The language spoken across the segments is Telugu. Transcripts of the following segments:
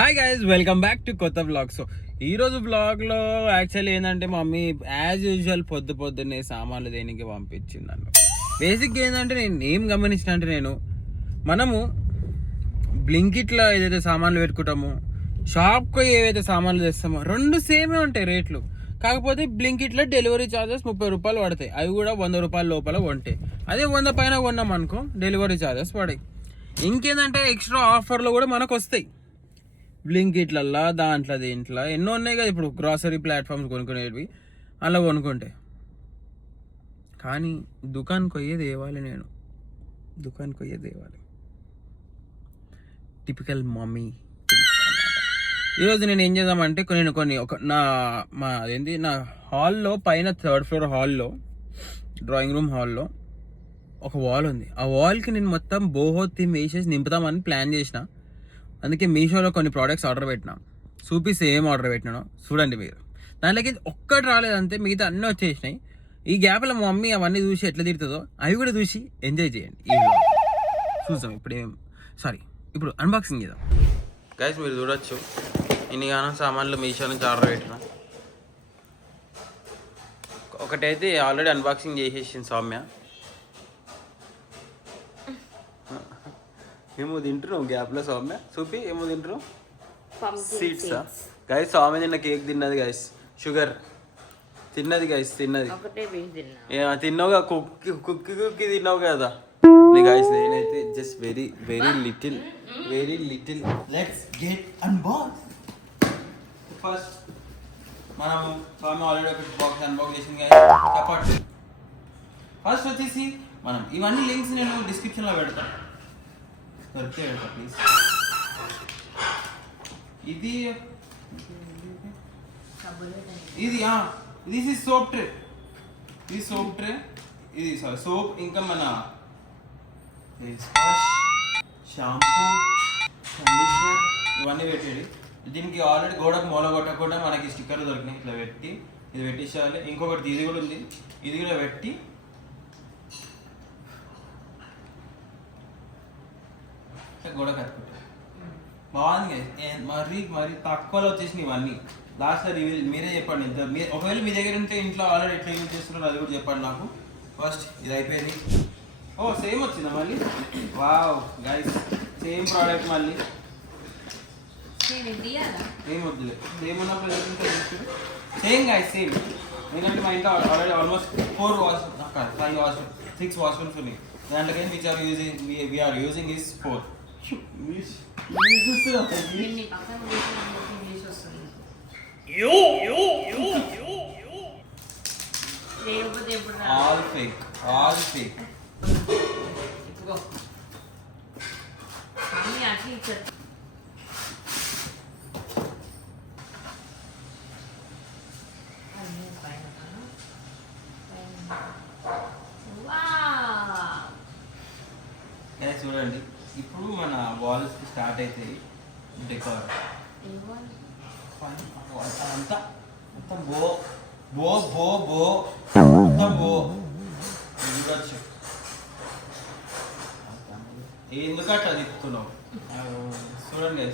Hi guys, welcome back to కొత్త బ్లాగ్. సో ఈరోజు బ్లాగ్లో యాక్చువల్లీ ఏంటంటే మమ్మీ యాజ్ యూజువల్ పొద్దున్నే సామాన్లు దేనికి పంపించింది నన్ను. బేసిక్గా ఏంటంటే నేను ఏం గమనించిన అంటే మనము బ్లింకిట్లో ఏదైతే సామాన్లు పెట్టుకుంటామో షాప్కి ఏవైతే సామాన్లు తెస్తామో రెండు సేమే ఉంటాయి రేట్లు. కాకపోతే బ్లింకిట్లో డెలివరీ ఛార్జెస్ 30 రూపాయలు పడతాయి, అవి కూడా 100 రూపాయల లోపల ఉంటాయి. అదే 100 పైన కొన్నాం అనుకో డెలివరీ ఛార్జెస్ పడాయి. ఇంకేంటంటే ఎక్స్ట్రా ఆఫర్లు కూడా మనకు వస్తాయి బ్లింకిట్లల్లో, దీంట్లో ఎన్నో ఉన్నాయి కదా ఇప్పుడు గ్రాసరీ ప్లాట్ఫామ్స్ కొనుక్కునేవి అలా కొనుక్కుంటే. కానీ దుకాణంకి పోయేది టిపికల్ మమ్మీ. ఈరోజు నేను ఏం చేద్దామంటే నా హాల్లో పైన 3rd floor హాల్లో డ్రాయింగ్ రూమ్ హాల్లో ఒక వాల్ ఉంది. ఆ వాల్కి నేను మొత్తం బోహో థీమ్ వేసేసి నింపుదామని ప్లాన్ చేసిన. అందుకే మీషోలో కొన్ని ప్రోడక్ట్స్ ఆర్డర్ పెట్టినా. చూపిస్తే ఏం ఆర్డర్ పెట్టినానో చూడండి మీరు. దాంట్లోకి ఒక్కటి రాలేదంటే మిగతా అన్నీ వచ్చేసినాయి. ఈ గ్యాప్లో మా మమ్మీ అవన్నీ చూసి ఎట్లా తిడుతుందో అవి కూడా చూసి ఎంజాయ్ చేయండి. చూద్దాం ఇప్పుడు అన్బాక్సింగ్ చేద్దాం. గైస్ మీరు చూడొచ్చు ఇన్నిగానో సామాన్లు మీషో నుంచి ఆర్డర్ పెట్టిన. ఒకటైతే ఆల్రెడీ అన్బాక్సింగ్ చేసేసింది సౌమ్య. ఏమో తింటున్నావు గ్యాప్లో సౌమ్య? చూపి ఏమో తింటున్నావు? సీడ్సా గైస్? సౌమ్య తిన్న కేక్ తిన్నది గైస్, షుగర్ తిన్నది గైస్, తిన్నావుగా, కుక్కి తిన్నావు కదా నీ గైస్. నేనైతే just very little let's get unbox. First మనం సౌమ్య ఆల్రెడీ ఒక బాక్స్ అన్బాక్స్ చేసింది గైస్. చెప్పండి ఫస్ట్ వచ్చేసి మనం ఇవన్నీ లింక్స్ నేను డిస్క్రిప్షన్లో పెడతాను, దొరికితే పెడతా ప్లీజ్. ఇది సోప్ ట్రే, ఇది సోప్, ఇంకా మన ఫేస్ వాష్, షాంపూ, కండిషనర్ ఇవన్నీ పెట్టేది. దీనికి ఆల్రెడీ గోడకు మూల కొట్టకుండా మనకి స్టిక్కర్లు దొరికినాయి. ఇట్లా పెట్టి ఇది పెట్టేసేయాలి. ఇంకొకటి ఇది కూడా ఉంది, ఇది కూడా పెట్టి గోడ కట్టుకుంటారు. బాగుంది. మరి తక్కువలో వచ్చేసినాయి ఇవన్నీ. లాస్ట్లో రివ్యూ మీరే చెప్పండి. ఒకవేళ మీ దగ్గర ఉంటే ఇంట్లో ఆల్రెడీ ఎట్లా యూజ్ చేస్తున్నారో అది కూడా చెప్పండి నాకు. ఫస్ట్ ఇది అయిపోయింది. ఓ సేమ్ వచ్చిందా మళ్ళీ? వావ్ గైస్, సేమ్ ప్రోడక్ట్ మళ్ళీ. సేమ్ వద్దులే, సేమ్ ఉన్నప్పుడు సేమ్ గైస్, సేమ్. ఎందుకంటే మా ఇంట్లో ఆల్రెడీ ఆల్మోస్ట్ 6 వాష్రూమ్స్ ఉన్నాయి. దాంట్లోకి we are using is 4. All fake. చూడండి ఇప్పుడు మన వాల్స్ స్టార్ట్ అయితే డెకోర్ అంతా మొత్తం చూడొచ్చు. ఎందుకు అట్లా తిప్పుతున్నావు? చూడండి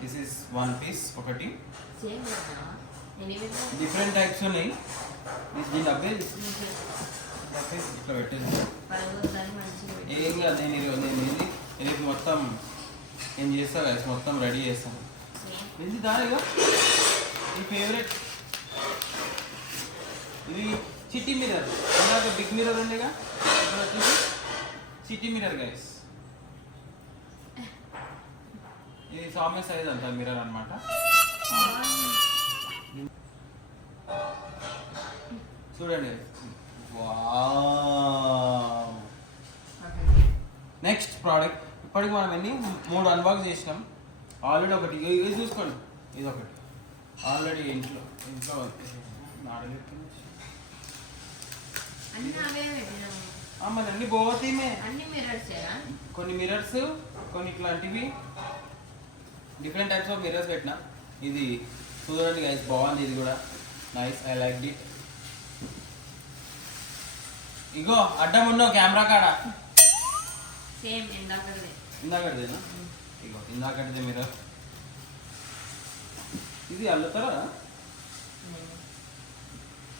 దిస్ ఈస్ 1 piece. ఒకటి డిఫరెంట్ టైప్స్ ఉన్నాయి. ఇట్లా పెట్టేది ఏం కాదు. నేను మొత్తం ఏం చేస్తా కదా, మొత్తం రెడీ చేస్తాను. ఇది దారిగా ఈ ఫేవరెట్, ఇది చిట్టి మిర్రర్. ఇందాక బిగ్ మిర్రర్ ఉండేగా, చిట్టి మిర్రర్ గైస్. ఇది సౌమ్య సైజ్ అంత మిర్రర్ అనమాట. చూడండి. Next product. ఇప్పటికి మనం 3 అన్బాక్స్ చేసినాం ఆల్రెడీ. ఒకటి ఇది చూసుకోండి, ఇది ఒకటి ఆల్రెడీ ఇంట్లో మరి అన్ని పోతీమే. కొన్ని మిర్రర్స్, కొన్ని ఇట్లాంటివి డిఫరెంట్ టైప్స్ ఆఫ్ మిర్రర్స్ పెట్టినా. ఇది చూడండి గైస్, బాగుంది. ఇది కూడా నైస్, ఐ లైక్ ఇట్. ఇగో అడ్డం ఉన్నావు కెమెరా కాడ. ఇందాకదేనా? ఇగో ఇందాకదే మిర్రర్. ఇది అల్లుతారా?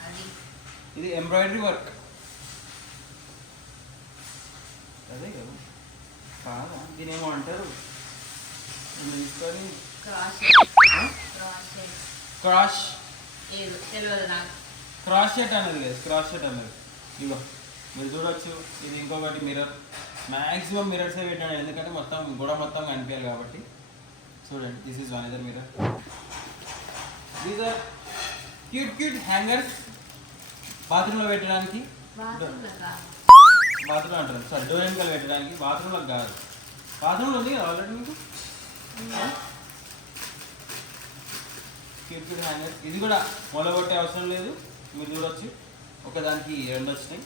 అది ఇది ఎంబ్రాయిడరీ వర్క్ అదే కదా కాదా? దీనేమో అంటారు తీసుకొని క్రాష్ తెలియదు నాకు. క్రాష్ షర్ట్ అనేది లేదు, క్రాష్ షర్ట్ అనేది. ఇగో మీరు చూడొచ్చు. ఇది ఇంకొకటి మిర్రర్. మ్యాక్సిమం మిర్రర్సే పెట్టాను ఎందుకంటే మొత్తం గోడ మొత్తం కనిపించాలి కాబట్టి. చూడండి, this is one other mirror. These are cute cute hangers బాత్రూంలో పెట్టడానికి. బాత్రూమ్ అంటారు సారీ, డోర్ వెనకాల పెట్టడానికి. బాత్రూంలో కాదు, బాత్రూంలో ఉంది కదా ఆల్రెడీ మీకు. Cute cute hangers. ఇది కూడా మొలగొట్టే అవసరం లేదు, మీరు చూడొచ్చు. ఒకదానికి 2 వచ్చినాయి.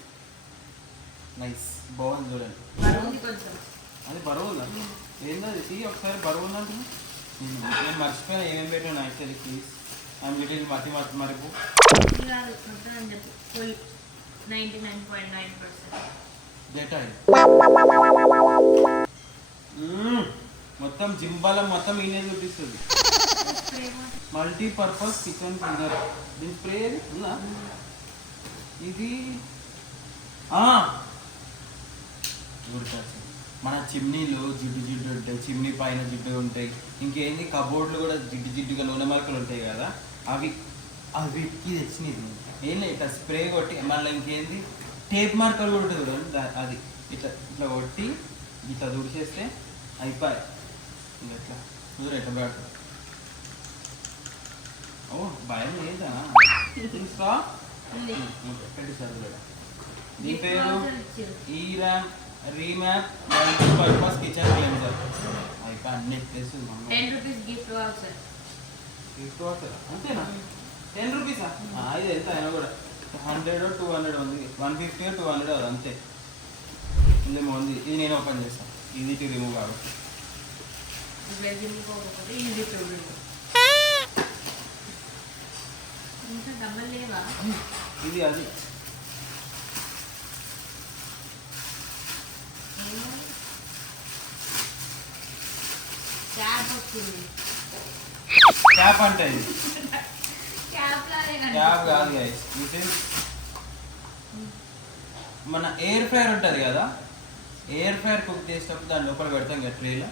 నైస్, బాగుంది చూడండి. అది బరువు ఉందా? ఏందో అది ఒకసారి బరువు ఉందంటే నేను మర్చిపోయినా ఏమేమి పెట్టాను యాక్చువల్లీ. ప్లీజ్ ఐఎమ్ లిటిల్ మరిపు. మొత్తం జింబాలం మొత్తం ఈయన చూపిస్తుంది. Multipurpose kitchen cleaner. దీని స్ప్రే ఏది ఉందా? ఇది మన చిమ్నీలు జిడ్డు జిడ్డు ఉంటాయి, చిమ్నీ పైన జిడ్డు ఉంటాయి. ఇంకేంది కబోర్డ్లు కూడా జిడ్డు జిడ్డుగా నూనె మార్కులు ఉంటాయి కదా, అవి అవికి తెచ్చినది. ఏం లేదు, ఇట్లా స్ప్రే కొట్టి మళ్ళీ ఇంకేంది టేప్ మార్కర్ కూడా ఉంటుంది కదా, అది ఇట్లా ఇట్లా కొట్టి ఇట్లా తుడిచేస్తే అయిపోయి. ఇంకెట్లా కుదురు ఎట్లా పెడతారు. ఓ భయం లేదా? తెలుసా దీని పేరు రీమ్యాప్ మల్టీపర్పస్ కిచెన్ క్లెన్సర్. అయిపోయి అన్ని తెలుస్తుంది. 10 rupees gift voucher. Gift voucher అంతేనా? 10 రూపీసా? ఇది ఎంత అయినా కూడా 100 200 ఉంది, 150 200 అది అంతే. ఇందేమో ఉంది. ఇది నేను ఓపెన్ చేస్తాను, ఈజీ టు రిమూవ్ కాబట్టి. ఇది అది క్యాప్ అంటే ఇది క్యాప్ కాదు గైస్. మన ఎయిర్ ఫ్రైర్ ఉంటుంది కదా, ఎయిర్ ఫ్రైర్ కుక్ చేసేటప్పుడు దాని లోపల పెడతాం కదా, ట్రేలో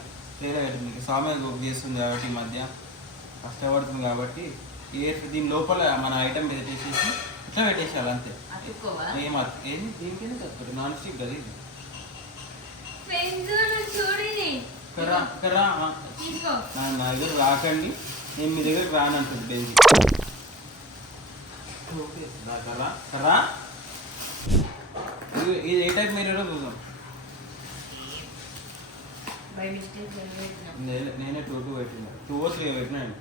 పెట్టింది. సామాన్ కుక్ చేస్తుంది కాబట్టి ఈ మధ్య కష్టపడుతుంది కాబట్టి దీని లోపల మన ఐటమ్ పెట్టేసేసి ఇట్లా పెట్టేసేయాలి అంతే. ఏంది దీనికి తప్పదు, నాన్ స్టిక్ కదా ఇది. నా దగ్గర రాకండి, నేను మీ దగ్గర రానంటుంది బెంజీ. కర్రా ఇది ఏ టైప్ మీరు చూద్దాం. నేనే 2 పెట్టినా, 2 or 3 పెట్టినాను.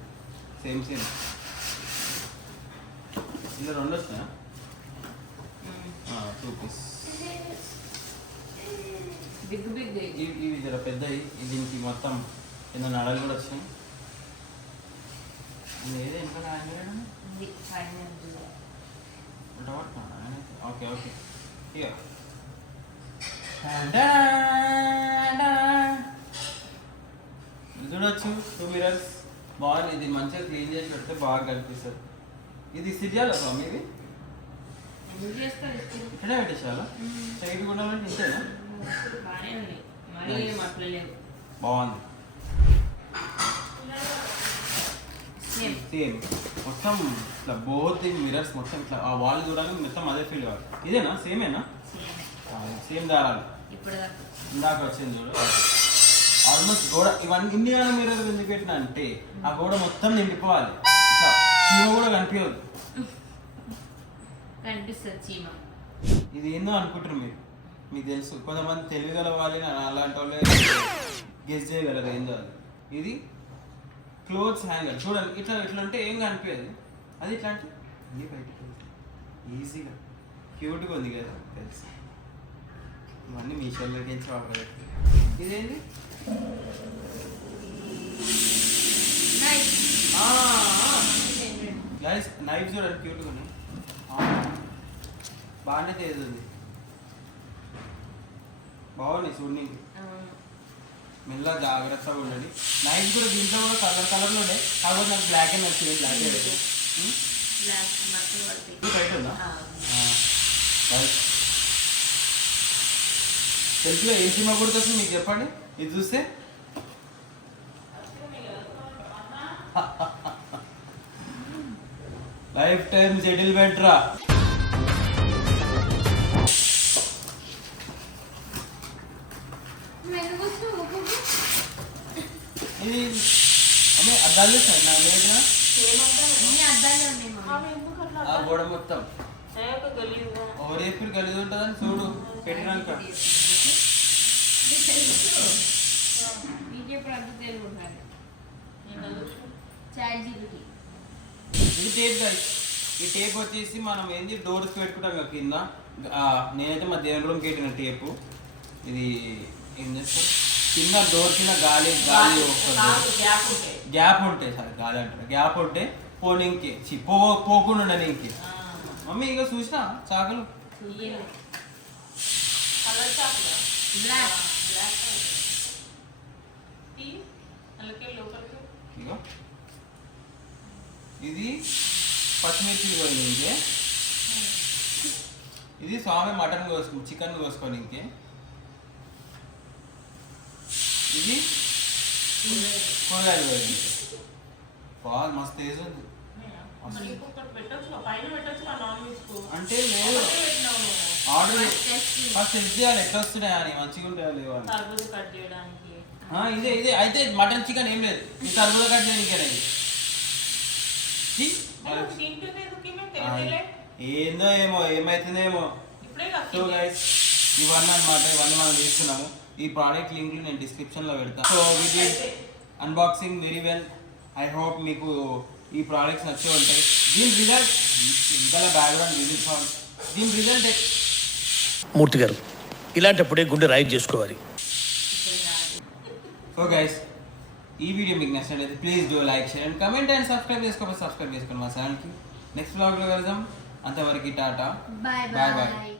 సేమ్ ఇలా 2 వచ్చినాయా? 2 పీస్. ఇవి జర పెద్దవి. దీనికి మొత్తం కింద నడలు కూడా వచ్చినాయి. ఏదో ఎంత ఓకే ఓకే. ఇక చూడొచ్చు 2 మిరర్స్ బాగుంది. ఇది మంచిగా క్లీన్ చేసి పెడితే బాగా కనిపిస్తుంది. ఇది సిరియాలో స్వామి, ఇది ఇక్కడే పెట్టేసాలా? సైడ్ కూడా ఇంతేనా? బాగుంది. సేమ్ మొత్తం ఇట్లా బోత్ మిరర్స్ మొత్తం ఇట్లా ఆ వాల్ చూడడానికి మొత్తం అదే ఫీల్ కావాలి. ఇదేనా? సేమేనా? సేమ్ దారాలు ఇందాక వచ్చింది చూడు. ఆల్మోస్ట్ గోడ ఇవన్నీ ఇండియా మిర్రర్ ఎందుకు పెట్టినా అంటే ఆ గోడ మొత్తం నిండిపోవాలి, ఇట్లా చీమ కూడా కనిపించదు. ఇది ఏందో అనుకుంటారు మీరు, మీకు తెలుసు. కొంతమంది తెలివిగల వాళ్ళని అలాంటి వాళ్ళే గెస్ చేయగలరు ఏందో అది. ఇది క్లోత్స్ హ్యాంగర్ చూడండి, ఇట్లా ఇట్లా అంటే ఏం కనిపించదు. అది ఇట్లా అంటే ఇది బయటకు ఈజీగా క్యూట్గా ఉంది కదా, తెలుసు. ఇవన్నీ మీ షెల్లోకి ఆర్డర్. ఇదేంటి? గైస్ నైఫ్ చూడండి క్యూట్గా ఉన్నాయి, బాగానే చేస్తుంది, బాగున్నాయి చూడండి. మెల్ల జాగ్రత్తగా ఉండండి. నైట్ కూడా దీంట్లో కూడా కలర్లో ఉండే, కాకపోతే నాకు బ్లాక్ అండ్ నచ్చింది. బ్లాక్ అయితే బ్లాక్ మట్టి పడుతుంది. ఇది బయట ఉందా? తెలుసులో ఏం సినిమా గుర్తొస్తుంది మీకు చెప్పండి ఇది చూస్తే? లైఫ్ టైం సెటిల్మెంట్ రా. ఇది అదే అద్దాలు సార్ నా లేదా అద్దాలే ఉన్నాయి మమ్మీ. ఆ గోడ మొత్తం ఓరేపులు కలిగి ఉంటుందని చూడు పెట్టినాక. నీకెప్పుడు అర్థం తెలుగుంటాను. Chat GPT. ఇది టేప్ గైస్. ఈ టేప్ వచ్చేసి మనం ఏంది డోర్స్ పెట్టుకుంటాం కదా కింద. నేనైతే మా దేవుని రూమ్కి పెట్టిన టేపు. ఇది ఏం చేస్తారు కింద డోర్ కింద గాలి గ్యాప్ ఉంటాయి సార్, గాలి అంటారు గ్యాప్ ఉంటే పోనీకి పోకుండా ఉండని ఇంకే. మమ్మీ ఇక చూసినా చాకలు ఇగో ఇది పచ్చిమిర్చిలు పోయింది ఇంకే. ఇది స్వామి మటన్ కోసుకో చికెన్ కోసుకొని ఇంకే. ఇది కూరగాయలు పోయింది. బాగా మస్తు తేజ్ ఉంది అంటే లేదు ఆర్డర్ ఫస్ట్ టెస్ట్ చేయాలి ఎట్లా వస్తున్నాయా అని, మంచిగా ఉంటాయా లేవా అని. ఇదే అయితే మటన్ చికెన్ ఏం లేదు, ఈ తరబుజ కట్ చేయడానికి. ఏందో ఏమో ఏమైతుందేమో. సో గైస్ ఇవన్నీ అనమాట, ఇవన్నీ మనం తీసుకున్నాము. ఈ ప్రోడక్ట్ లింక్ నేను డిస్క్రిప్షన్లో పెడతాను. So we did unboxing very well. I hope మీకు ఈ ప్రోడక్ట్స్ నచ్చే ఉంటాయి. దీని రిజల్ట్ ఇంకా బ్యాక్గ్రౌండ్ మ్యూజిక్ సౌండ్, దీని రిజల్ట్ మూర్తి గారు ఇలాంటప్పుడే గుండె రాయి చేసుకోవాలి. సో గైస్ ఈ వీడియో మీకు నచ్చినట్లయితే please do like share and comment and subscribe చేసుకోండి మా ఛానల్కి. నెక్స్ట్ బ్లాగ్లో వెళ్దాం. అంతవరకు టాటా, బాయ్ బాయ్ బాయ్.